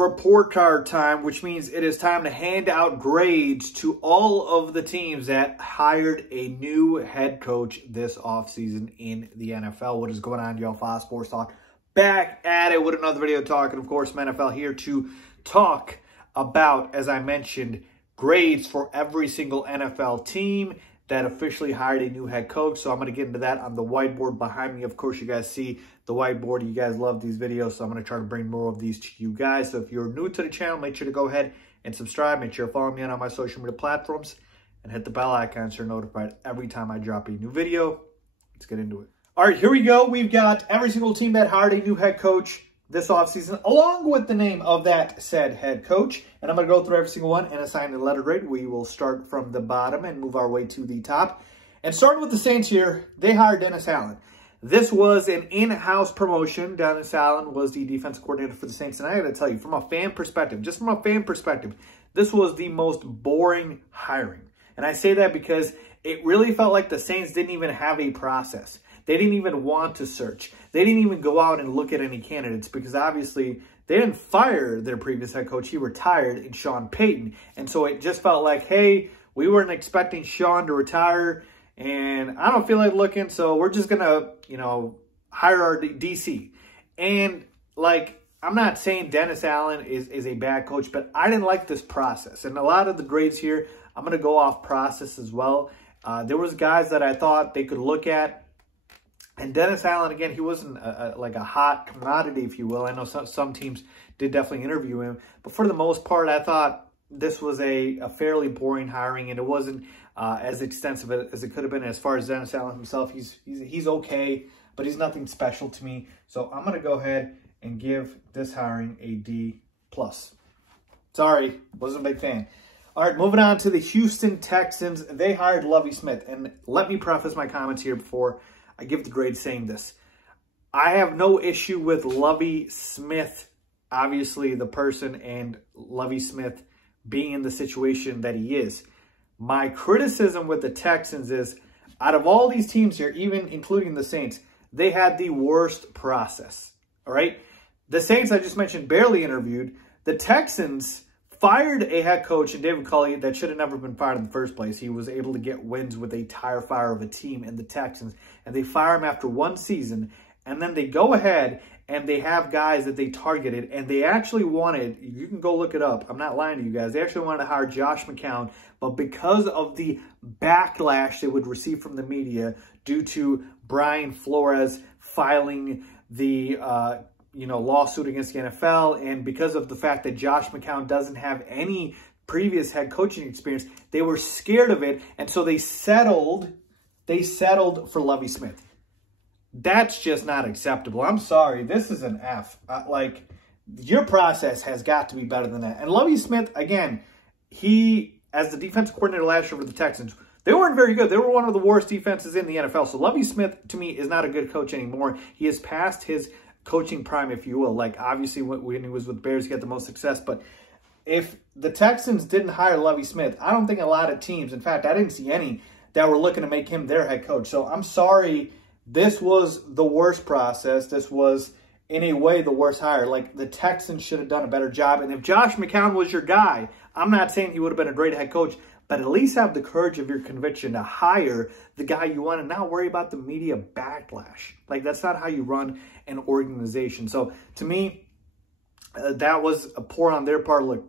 report card time, which means it is time to hand out grades to all of the teams that hired a new head coach this offseason in the NFL. What is going on, y'all? Faiz Sports Talk back at it with another video talking, of course, some NFL here to talk about, as I mentioned, grades for every single NFL team that officially hired a new head coach. So I'm going to get into that on the whiteboard behind me. Of course, you guys see the whiteboard. You guys love these videos, so I'm going to try to bring more of these to you guys. So if you're new to the channel, make sure to go ahead and subscribe. Make sure to follow me on all my social media platforms and hit the bell icon so you're notified every time I drop a new video. Let's get into it. All right, here we go. We've got every single team that hired a new head coach this offseason, along with the name of that said head coach. And I'm going to go through every single one and assign a letter grade. We will start from the bottom and move our way to the top. And starting with the Saints here, they hired Dennis Allen. This was an in-house promotion. Dennis Allen was the defensive coordinator for the Saints. And I got to tell you, from a fan perspective, just from a fan perspective, this was the most boring hiring. And I say that because it really felt like the Saints didn't even have a process. They didn't even want to search. They didn't even go out and look at any candidates because obviously they didn't fire their previous head coach. He retired in Sean Payton. And so it just felt like, hey, we weren't expecting Sean to retire and I don't feel like looking. So we're just going to, hire our DC. And like, I'm not saying Dennis Allen is a bad coach, but I didn't like this process. And a lot of the grades here, I'm going to go off process as well. There was guys that I thought they could look at. And Dennis Allen, again, he wasn't like a hot commodity, if you will. I know some teams did definitely interview him. But for the most part, I thought this was a fairly boring hiring. And it wasn't as extensive as it could have been. As far as Dennis Allen himself, he's okay. But he's nothing special to me. So I'm going to go ahead and give this hiring a D+. Sorry, wasn't a big fan. All right, moving on to the Houston Texans. They hired Lovey Smith. And let me preface my comments here before I give the grade saying this. I have no issue with Lovey Smith, obviously the person, and Lovey Smith being in the situation that he is. My criticism with the Texans is, out of all these teams here, even including the Saints, they had the worst process, all right? The Saints, I just mentioned, barely interviewed. The Texans fired a head coach in David Culley that should have never been fired in the first place. He was able to get wins with a tire fire of a team in the Texans, and they fire him after one season, and then they go ahead and they have guys that they targeted, and they actually wanted, you can go look it up, I'm not lying to you guys, they actually wanted to hire Josh McDaniels, but because of the backlash they would receive from the media due to Brian Flores filing the lawsuit against the NFL, and because of the fact that Josh McDaniels doesn't have any previous head coaching experience, they were scared of it, and so they settled for Lovey Smith. That's just not acceptable. I'm sorry, this is an F. Your process has got to be better than that. And Lovey Smith, again, he, as the defensive coordinator last year for the Texans, they weren't very good. They were one of the worst defenses in the NFL. So Lovey Smith, to me, is not a good coach anymore. He has passed his coaching prime, if you will. Like, obviously, when he was with the Bears, he had the most success. But if the Texans didn't hire Lovey Smith, I don't think a lot of teams, in fact, I didn't see any that were looking to make him their head coach. So I'm sorry, this was the worst process. This was, in a way, the worst hire. Like, the Texans should have done a better job. And if Josh McDaniels was your guy, I'm not saying he would have been a great head coach, but at least have the courage of your conviction to hire the guy you want and not worry about the media backlash. Like, that's not how you run an organization. So, to me, that was a poor on their part. Look,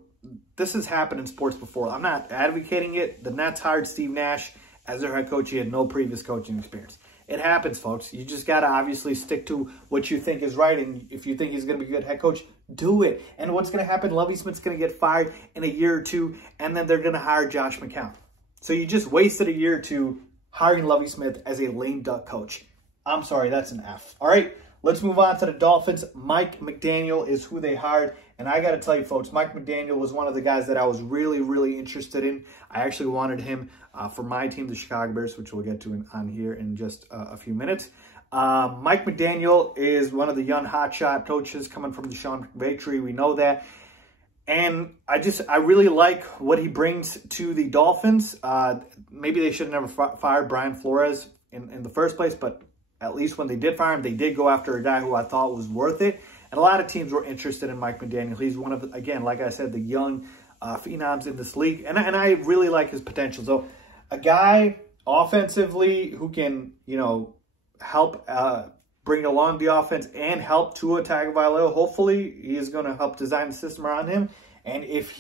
this has happened in sports before. I'm not advocating it. The Nets hired Steve Nash as their head coach. He had no previous coaching experience. It happens, folks. You just got to obviously stick to what you think is right. And if you think he's going to be a good head coach, do it. And what's going to happen, Lovey Smith's going to get fired in a year or two, and then they're going to hire Josh McDaniels. So you just wasted a year or two hiring Lovey Smith as a lame duck coach. I'm sorry, that's an F. All right, let's move on to the Dolphins. Mike McDaniel is who they hired. And I got to tell you, folks, Mike McDaniel was one of the guys that I was really, really interested in. I actually wanted him for my team, the Chicago Bears, which we'll get to on here in just a few minutes. Mike McDaniel is one of the young hotshot coaches coming from the Sean McVay tree. We know that. And I really like what he brings to the Dolphins. Maybe they should have never fired Brian Flores in the first place, but at least when they did fire him, they did go after a guy who I thought was worth it. And a lot of teams were interested in Mike McDaniel. He's one of, again, like I said, the young phenoms in this league. And I really like his potential. So a guy offensively who can, help bring along the offense and help Tua Tagovailoa. Hopefully, he is going to help design the system around him. And if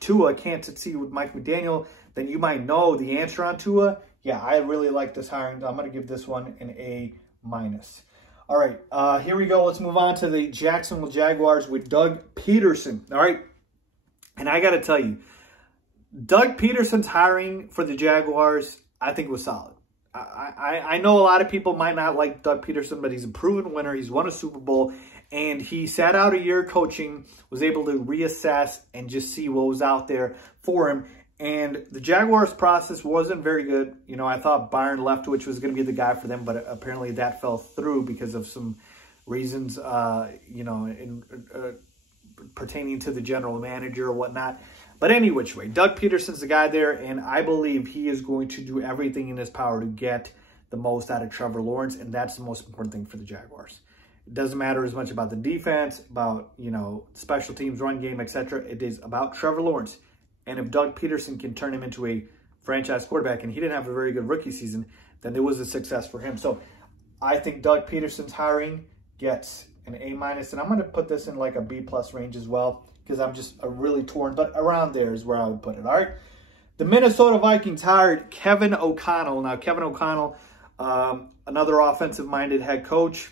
Tua, can't succeed with Mike McDaniel, then you might know the answer on Tua. Yeah, I really like this hiring. I'm going to give this one an A-. All right, here we go. Let's move on to the Jacksonville Jaguars with Doug Peterson. All right, and I got to tell you, Doug Peterson's hiring for the Jaguars, I think was solid. I know a lot of people might not like Doug Peterson, but he's a proven winner. He's won a Super Bowl, and he sat out a year coaching, was able to reassess and just see what was out there for him. And the Jaguars process wasn't very good. I thought Byron Leftwich was going to be the guy for them, but apparently that fell through because of some reasons, pertaining to the general manager or whatnot. But any which way, Doug Peterson's the guy there, and I believe he is going to do everything in his power to get the most out of Trevor Lawrence, and that's the most important thing for the Jaguars. It doesn't matter as much about the defense, about, special teams, run game, etc. It is about Trevor Lawrence. And if Doug Peterson can turn him into a franchise quarterback, and he didn't have a very good rookie season, then it was a success for him. So I think Doug Peterson's hiring gets an A-, and I'm going to put this in like a B+ range as well, because I'm just really torn, but around there is where I would put it. All right. The Minnesota Vikings hired Kevin O'Connell. Now, Kevin O'Connell, another offensive-minded head coach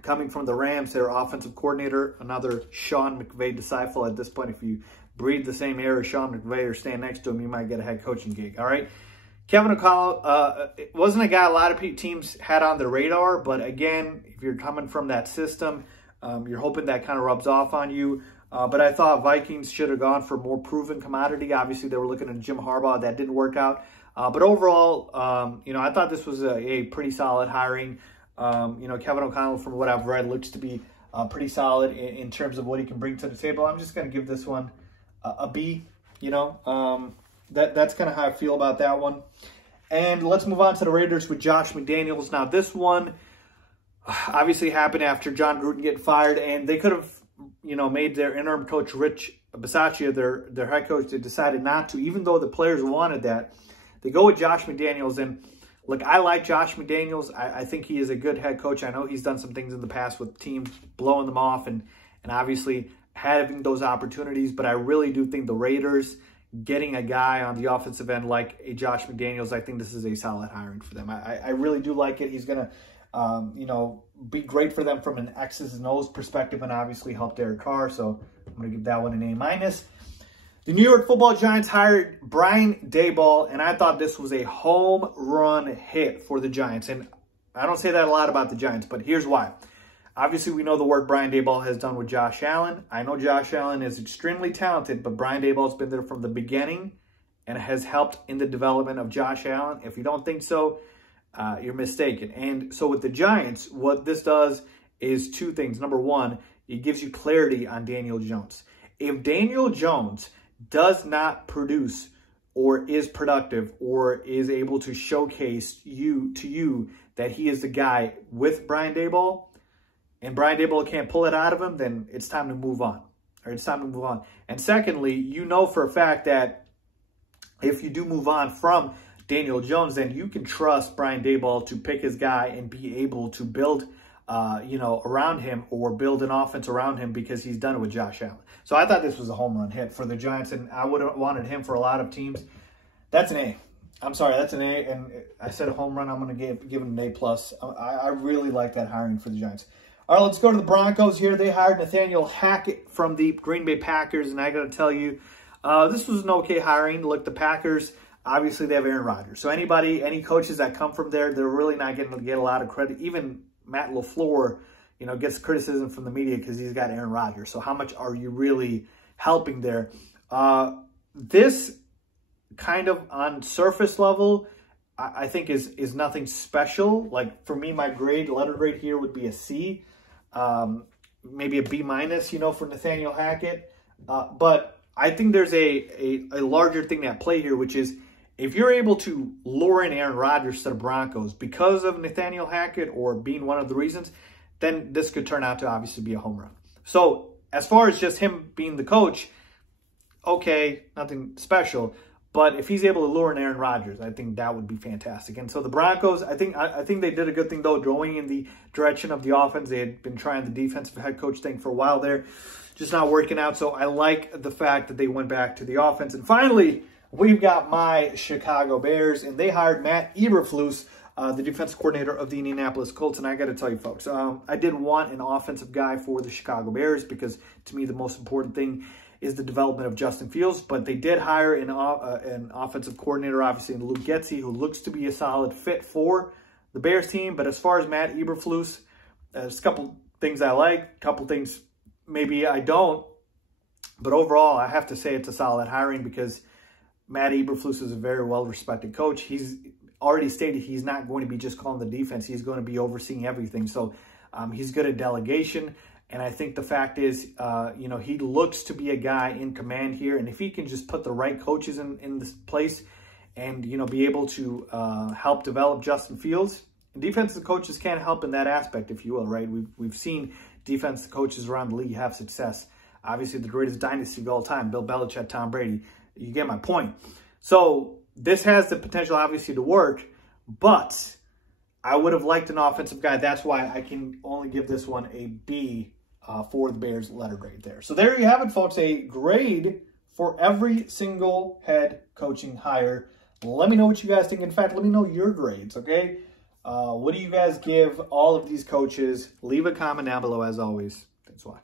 coming from the Rams, their offensive coordinator, another Sean McVay disciple at this point. If you breathe the same air as Sean McVay or stand next to him, you might get a head coaching gig. All right. Kevin O'Connell it wasn't a guy a lot of teams had on their radar, but again, if you're coming from that system, you're hoping that kind of rubs off on you. But I thought Vikings should have gone for more proven commodity. Obviously, they were looking at Jim Harbaugh. That didn't work out. But overall, I thought this was a pretty solid hiring. Kevin O'Connell, from what I've read, looks to be pretty solid in terms of what he can bring to the table. I'm just going to give this one a B. That's kind of how I feel about that one. And let's move on to the Raiders with Josh Mcdaniels. Now, this one obviously happened after John Gruden getting fired, and they could have made their interim coach, Rich Bisaccia, their head coach. They decided not to, even though the players wanted that. They go with Josh McDaniels, and look, I like Josh McDaniels. I think he is a good head coach. I know he's done some things in the past with teams blowing them off and obviously having those opportunities, but I really do think the Raiders getting a guy on the offensive end like a Josh McDaniels, I think this is a solid hiring for them. I really do like it. He's going to, be great for them from an X's and O's perspective and obviously help Derek Carr. So I'm going to give that one an A-. The New York Football Giants hired Brian Dayball, and I thought this was a home run hit for the Giants. And I don't say that a lot about the Giants, but here's why. Obviously, we know the work Brian Dayball has done with Josh Allen. I know Josh Allen is extremely talented, but Brian Dayball's been there from the beginning and has helped in the development of Josh Allen. If you don't think so, you're mistaken. And so with the Giants, what this does is two things. Number one, it gives you clarity on Daniel Jones. If Daniel Jones does not produce or is productive or is able to showcase to you that he is the guy with Brian Dayball, and Brian Dayball can't pull it out of him, then it's time to move on. Or it's time to move on. And secondly, you know for a fact that if you do move on from Daniel Jones, then you can trust Brian Dayball to pick his guy and be able to build, around him or build an offense around him because he's done it with Josh Allen. So I thought this was a home run hit for the Giants, and I would have wanted him for a lot of teams. That's an A. I'm sorry, that's an A, and I said a home run. I'm going to give it an A+. I really like that hiring for the Giants. All right, let's go to the Broncos here. They hired Nathaniel Hackett from the Green Bay Packers, and I got to tell you, this was an okay hiring. Look, the Packers, obviously they have Aaron Rodgers. So any coaches that come from there, they're really not getting to get a lot of credit. Even Matt LaFleur, gets criticism from the media because he's got Aaron Rodgers. So how much are you really helping there? This kind of on surface level, I think is nothing special. Like for me, my letter grade here would be a C. Maybe a B-, for Nathaniel Hackett. But I think there's a larger thing at play here, which is if you're able to lure in Aaron Rodgers to the Broncos because of Nathaniel Hackett or being one of the reasons, then this could turn out to obviously be a home run. So as far as just him being the coach, okay, nothing special. But if he's able to lure in Aaron Rodgers, I think that would be fantastic. And so the Broncos, I think they did a good thing, though, going in the direction of the offense. They had been trying the defensive head coach thing for a while there, just not working out. So I like the fact that they went back to the offense. And finally, we've got my Chicago Bears, and they hired Matt Eberflus, the defensive coordinator of the Indianapolis Colts. And I got to tell you, folks, I did want an offensive guy for the Chicago Bears because, to me, the most important thing is the development of Justin Fields. But they did hire an offensive coordinator, obviously, in Luke Getsy, who looks to be a solid fit for the Bears team. But as far as Matt Eberflus, there's a couple things I like, a couple things maybe I don't. But overall, I have to say it's a solid hiring because Matt Eberflus is a very well-respected coach. He's already stated he's not going to be just calling the defense. He's going to be overseeing everything. So he's good at delegation. And I think the fact is, he looks to be a guy in command here. And if he can just put the right coaches in this place and, be able to help develop Justin Fields, defensive coaches can help in that aspect, if you will, right? We've seen defensive coaches around the league have success. Obviously, the greatest dynasty of all time, Bill Belichick, Tom Brady. You get my point. So this has the potential, obviously, to work, but I would have liked an offensive guy. That's why I can only give this one a B for the Bears letter grade there. So there you have it, folks. A grade for every single head coaching hire. Let me know what you guys think. In fact, let me know your grades, okay? What do you guys give all of these coaches? Leave a comment down below, as always. Thanks a lot.